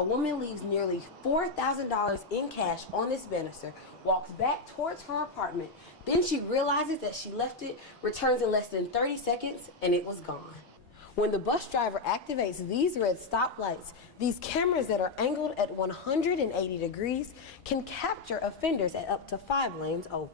A woman leaves nearly $4,000 in cash on this banister, walks back towards her apartment. Then she realizes that she left it, returns in less than 30 seconds, and it was gone. When the bus driver activates these red stoplights, these cameras that are angled at 180 degrees can capture offenders at up to 5 lanes over.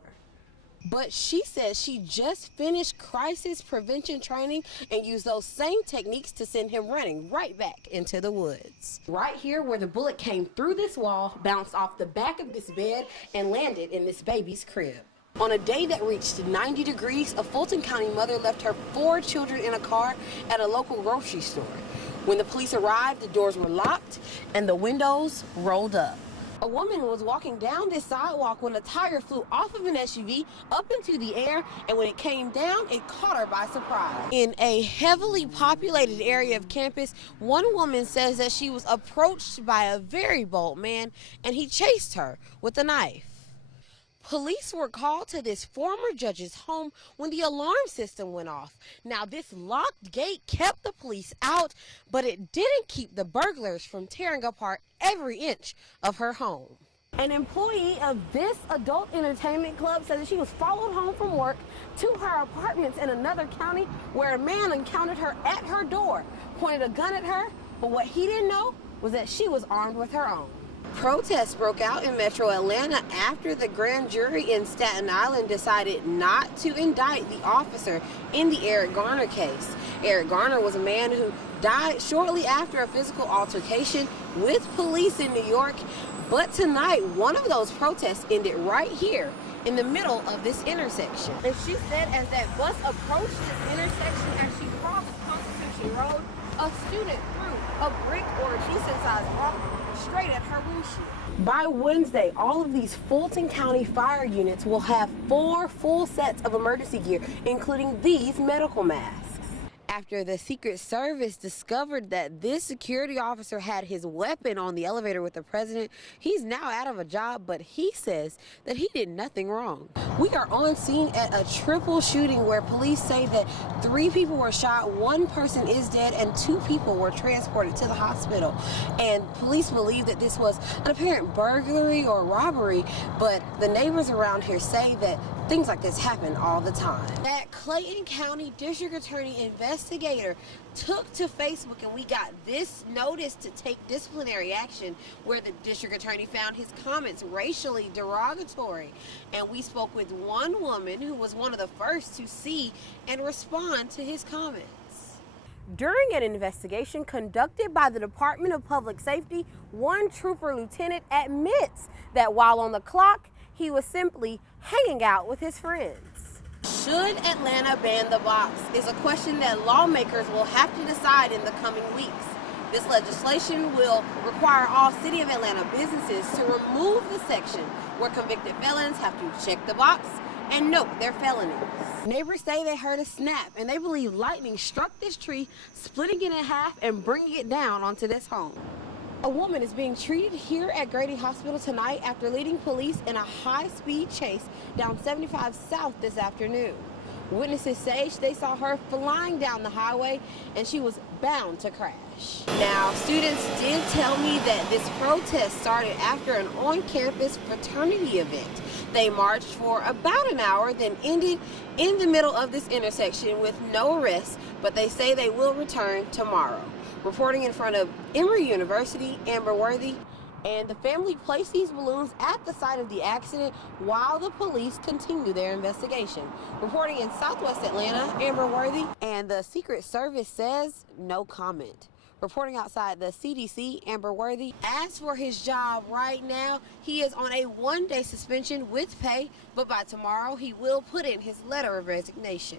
But she says she just finished crisis prevention training and used those same techniques to send him running right back into the woods. Right here where the bullet came through this wall, bounced off the back of this bed, and landed in this baby's crib. On a day that reached 90 degrees, a Fulton County mother left her 4 children in a car at a local grocery store. When the police arrived, the doors were locked and the windows rolled up. A woman was walking down this sidewalk when a tire flew off of an SUV up into the air, and when it came down, it caught her by surprise. In a heavily populated area of campus, one woman says that she was approached by a very bold man, and he chased her with a knife. Police were called to this former judge's home when the alarm system went off. Now, this locked gate kept the police out, but it didn't keep the burglars from tearing apart every inch of her home. An employee of this adult entertainment club said that she was followed home from work to her apartments in another county where a man encountered her at her door, pointed a gun at her, but what he didn't know was that she was armed with her own. Protests broke out in Metro Atlanta after the grand jury in Staten Island decided not to indict the officer in the Eric Garner case. Eric Garner was a man who died shortly after a physical altercation with police in New York. But tonight, one of those protests ended right here in the middle of this intersection. And she said as that bus approached this intersection, as she crossed Constitution Road, a student threw a brick or a decent-sized rock straight at her windshield. By Wednesday, all of these Fulton County fire units will have 4 full sets of emergency gear, including these medical masks. After the Secret Service discovered that this security officer had his weapon on the elevator with the president, he's now out of a job, but he says that he did nothing wrong. We are on scene at a triple shooting where police say that 3 people were shot, 1 person is dead, and 2 people were transported to the hospital. And police believe that this was an apparent burglary or robbery, but the neighbors around here say that things like this happen all the time. That Clayton County District Attorney investigator took to Facebook, and we got this notice to take disciplinary action where the district attorney found his comments racially derogatory. And we spoke with one woman who was one of the first to see and respond to his comments. During an investigation conducted by the Department of Public Safety, one trooper lieutenant admits that while on the clock, he was simply hanging out with his friends. Should Atlanta ban the box is a question that lawmakers will have to decide in the coming weeks. This legislation will require all City of Atlanta businesses to remove the section where convicted felons have to check the box and note their felonies. Neighbors say they heard a snap, and they believe lightning struck this tree, splitting it in half and bringing it down onto this home. A woman is being treated here at Grady Hospital tonight after leading police in a high-speed chase down 75 South this afternoon. Witnesses say they saw her flying down the highway and she was bound to crash. Now, students did tell me that this protest started after an on-campus fraternity event. They marched for about an hour, then ended in the middle of this intersection with no arrests, but they say they will return tomorrow. Reporting in front of Emory University, Amber Worthy, and the family placed these balloons at the site of the accident while the police continue their investigation. Reporting in Southwest Atlanta, Amber Worthy, and the Secret Service says no comment. Reporting outside the CDC, Amber Worthy. As for his job right now, he is on a 1-day suspension with pay, but by tomorrow he will put in his letter of resignation.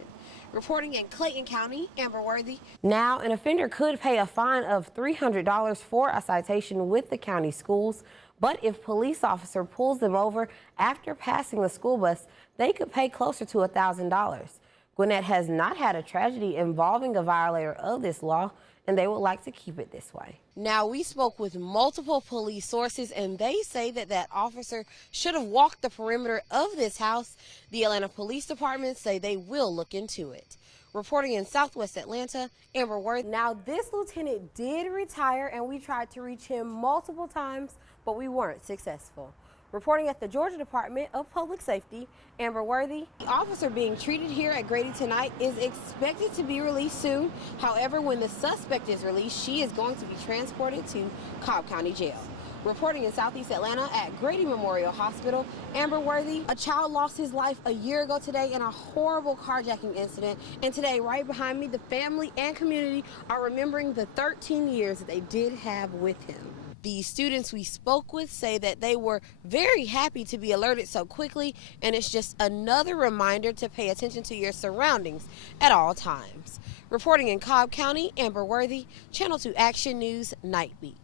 Reporting in Clayton County, Amber Worthy. Now, an offender could pay a fine of $300 for a citation with the county schools, but if police officer pulls them over after passing the school bus, they could pay closer to $1,000. Gwinnett has not had a tragedy involving a violator of this law, and they would like to keep it this way. Now, we spoke with multiple police sources, and they say that that officer should have walked the perimeter of this house. The Atlanta Police Department say they will look into it. Reporting in Southwest Atlanta, Amber Worthy. Now, this lieutenant did retire, and we tried to reach him multiple times, but we weren't successful. Reporting at the Georgia Department of Public Safety, Amber Worthy. The officer being treated here at Grady tonight is expected to be released soon. However, when the suspect is released, she is going to be transported to Cobb County Jail. Reporting in Southeast Atlanta at Grady Memorial Hospital, Amber Worthy. A child lost his life a year ago today in a horrible carjacking incident. And today, right behind me, the family and community are remembering the 13 years that they did have with him. The students we spoke with say that they were very happy to be alerted so quickly, and it's just another reminder to pay attention to your surroundings at all times. Reporting in Cobb County, Amber Worthy, Channel 2 Action News, Night Beat.